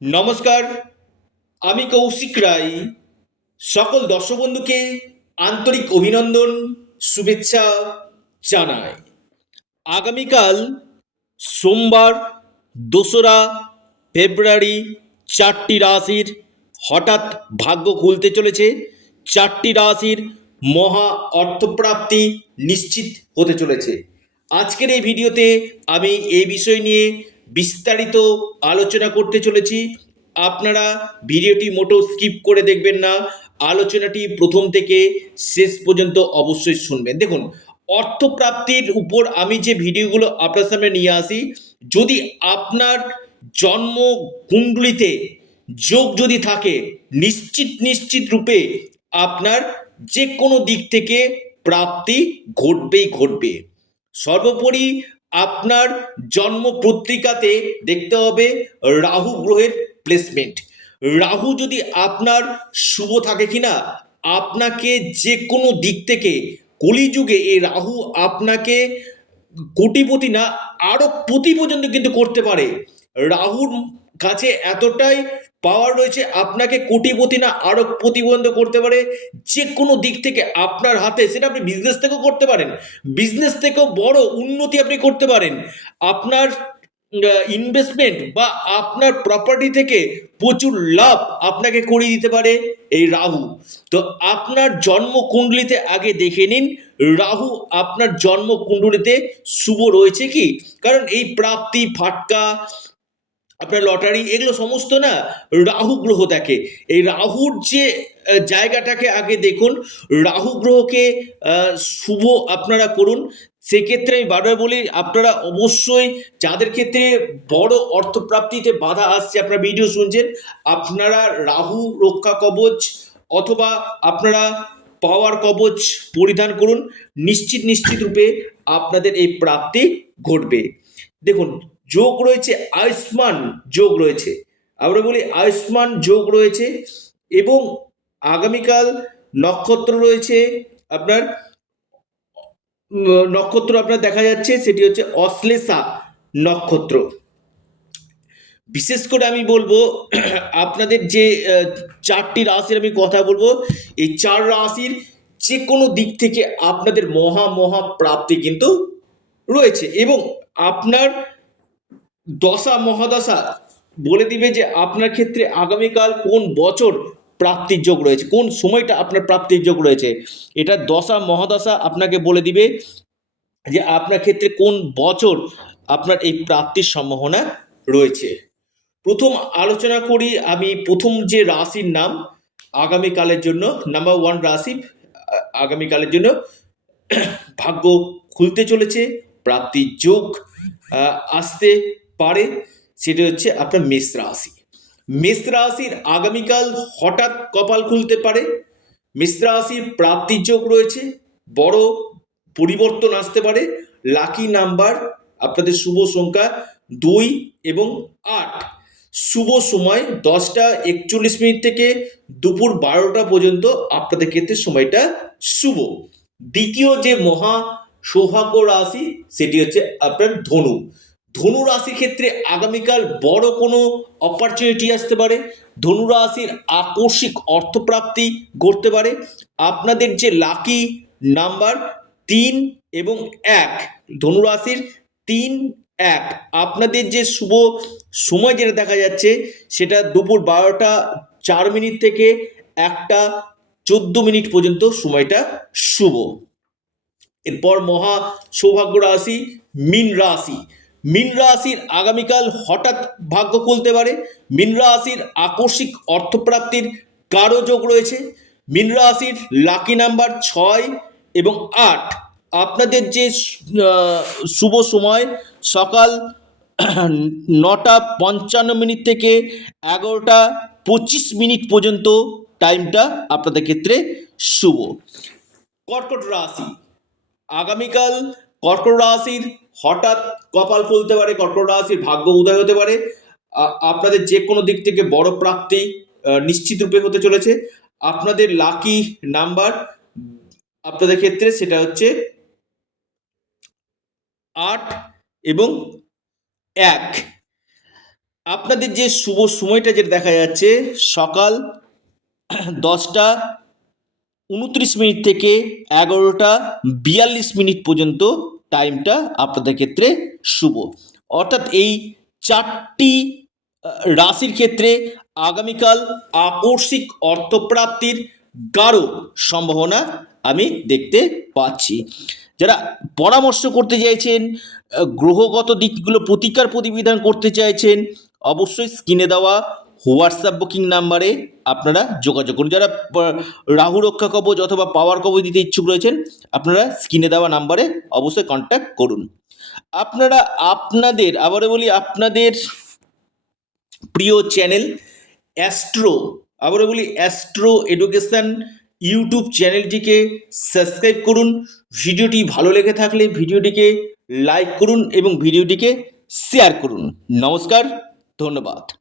নমস্কার, আমি কৌশিক রায়। সকল দর্শক বন্ধুকে আন্তরিক অভিনন্দন, শুভেচ্ছা জানাই। আগামীকাল সোমবার, দোসরা ফেব্রুয়ারি চারটি রাশির হঠাৎ ভাগ্য খুলতে চলেছে। চারটি রাশির মহা অর্থপ্রাপ্তি নিশ্চিত হতে চলেছে। আজকের এই ভিডিওতে আমি এই বিষয় নিয়ে বিস্তারিত আলোচনা করতে চলেছি। আপনারা ভিডিওটি মোটেও স্কিপ করে দেখবেন না। আলোচনাটি প্রথম থেকে শেষ পর্যন্ত অবশ্যই শুনবেন। দেখুন, অর্থপ্রাপ্তির উপর আমি যে ভিডিওগুলো আপনার সামনে নিয়ে আসি, যদি আপনার জন্ম কুণ্ডলিতে যোগ যদি থাকে, নিশ্চিত নিশ্চিত রূপে আপনার যে কোনো দিক থেকে প্রাপ্তি ঘটবেই ঘটবে। সর্বোপরি আপনার জন্ম পত্রিকাতে দেখতে হবে রাহু গ্রহের প্লেসমেন্ট রাহু যদি আপনার শুভ থাকে কিনা, আপনাকে যে কোনো দিক থেকে কলিযুগে এই রাহু আপনাকে কোটিপতি না, আরও প্রতি পর্যন্ত কিন্তু করতে পারে। রাহুর কাছে এতটাই পাওয়ার রয়েছে আপনাকে কোটিপতি না, আরও প্রতিবন্ধ করতে পারে। যে কোনো দিক থেকে আপনার হাতে সেটা আপনি বিজনেস থেকেও করতে পারেন। বিজনেস থেকেও বড় উন্নতি আপনি করতে পারেন। আপনার ইনভেস্টমেন্ট বা আপনার প্রপার্টি থেকে প্রচুর লাভ আপনাকে করিয়ে দিতে পারে এই রাহু। তো আপনার জন্ম কুণ্ডলিতে আগে দেখে নিন, রাহু আপনার জন্ম কুণ্ডলিতে শুভ রয়েছে কি? কারণ এই প্রাপ্তি, ফাটকা আপনার লটারি, এগুলো সমস্ত না রাহু গ্রহ দেখে। এই রাহুর যে জায়গাটাকে আগে দেখুন, রাহু গ্রহকে শুভ আপনারা করুন। সেক্ষেত্রে আমি বারবার বলি, আপনারা অবশ্যই যাদের ক্ষেত্রে বড় অর্থপ্রাপ্তিতে বাধা আসছে, আপনারা ভিডিও শুনছেন, আপনারা রাহু রক্ষা কবচ অথবা আপনারা পাওয়ার কবচ পরিধান করুন। নিশ্চিত নিশ্চিত রূপে আপনাদের এই প্রাপ্তি ঘটবে। দেখুন যোগ রয়েছে আয়ুষ্মান যোগ রয়েছে। আমরা বলি আয়ুষ্মান যোগ রয়েছে এবং আগামীকাল নক্ষত্র রয়েছে আপনার নক্ষত্র আপনার দেখা যাচ্ছে সেটি হচ্ছে অশ্লেষা নক্ষত্র। বিশেষ করে আমি বলব, আপনাদের যে চারটি রাশির আমি কথা বলব, এই চার রাশির যে কোনো দিক থেকে আপনাদের মহা মহা প্রাপ্তি কিন্তু রয়েছে এবং আপনার দশা মহাদশা বলে দিবে যে আপনার ক্ষেত্রে আগামীকাল কোন বছর প্রাপ্তির যোগ রয়েছে, কোন সময়টা আপনার প্রাপ্তির যোগ রয়েছে। এটা দশা মহাদশা আপনাকে বলে দিবে যে আপনার ক্ষেত্রে কোন বছর আপনার এই প্রাপ্তির সম্ভাবনা রয়েছে। প্রথম আলোচনা করি আমি প্রথম যে রাশির নাম আগামীকালের জন্য নাম্বার ওয়ান রাশি, আগামীকালের জন্য ভাগ্য খুলতে চলেছে, প্রাপ্তির যোগ আসতে পারে, সেটি হচ্ছে আপনার মেষ রাশি। মেষ রাশির আগামীকাল হঠাৎ কপাল খুলতে পারে, মেষ রাশির প্রাপ্তির যোগ রয়েছে, বড় পরিবর্তন আসতে পারে লাকি নাম্বার আপনাদের শুভ সংখ্যা দুই এবং আট। শুভ সময় দশটা একচল্লিশ মিনিট থেকে দুপুর বারোটা পর্যন্ত আপনাদের ক্ষেত্রে সময়টা শুভ। দ্বিতীয় যে মহা সৌভাগ্য রাশি, সেটি হচ্ছে আপনার ধনু। ধনু রাশির ক্ষেত্রে আগামীকাল বড় কোনো অপরচুনিটি আসতে পারে। ধনুরাশির আকস্মিক অর্থপ্রাপ্তি ঘটতে পারে। আপনাদের যে লাকি নাম্বার তিন এবং এক, ধনুরাশির তিন, এক, আপনাদের যে শুভ সময় যেটা দেখা যাচ্ছে, সেটা দুপুর বারোটা চার মিনিট থেকে একটা চোদ্দ মিনিট পর্যন্ত সময়টা শুভ। এরপর মহা সৌভাগ্য রাশি, মিন রাশি। মিন রাশির আগামীকাল হঠাৎ ভাগ্য খুলতে পারে। মিন রাশির আকস্মিক অর্থপ্রাপ্তির কারও যোগ রয়েছে। মিন রাশির লাকি নাম্বার ছয় এবং আট। আপনাদের যে শুভ সময়, সকাল নটা পঞ্চান্ন মিনিট থেকে এগারোটা পঁচিশ মিনিট পর্যন্ত টাইমটা আপনাদের ক্ষেত্রে শুভ। কর্কট রাশি। আগামীকাল কর্কট রাশির হঠাৎ কপাল খুলতে পারে, কর্কট রাশির ভাগ্য উদয় হতে পারে। আপনাদের যে কোনো দিক থেকে বড় প্রাপ্তি নিশ্চিত রূপে হতে চলেছে। আপনাদের লাকি নাম্বার আপনাদের ক্ষেত্রে সেটা হচ্ছে আট এবং এক। আপনাদের যে শুভ সময়টা যেটা দেখা যাচ্ছে, সকাল দশটা উনত্রিশ মিনিট থেকে এগারোটা বিয়াল্লিশ মিনিট পর্যন্ত টাইমটা আপনাদের ক্ষেত্রে শুভ। অর্থাৎ এই চারটি রাশির ক্ষেত্রে আগামীকাল আকস্মিক অর্থপ্রাপ্তির গাঢ় সম্ভাবনা আমি দেখতে পাচ্ছি। যারা পরামর্শ করতে চাইছেন গ্রহগত দিকগুলো প্রতিকার প্রতিবিধান করতে চাইছেন, অবশ্যই স্ক্রিনে দেওয়া হোয়াটসঅ্যাপ বুকিং নাম্বারে আপনারা যোগাযোগ করুন। যারা রাহু রক্ষা কবচ অথবা পাওয়ার কবচ দিতে ইচ্ছুক রয়েছেন, আপনারা স্ক্রিনে দেওয়া নাম্বারে অবশ্যই কন্ট্যাক্ট করুন। আপনারা আপনাদের, আবারও বলি, আপনাদের প্রিয় চ্যানেল অ্যাস্ট্রো আবারও বলি অ্যাস্ট্রো এডুকেশন ইউটিউব চ্যানেলটিকে সাবস্ক্রাইব করুন। ভিডিওটি ভালো লেগে থাকলে ভিডিওটিকে লাইক করুন এবং ভিডিওটিকে শেয়ার করুন। নমস্কার, ধন্যবাদ।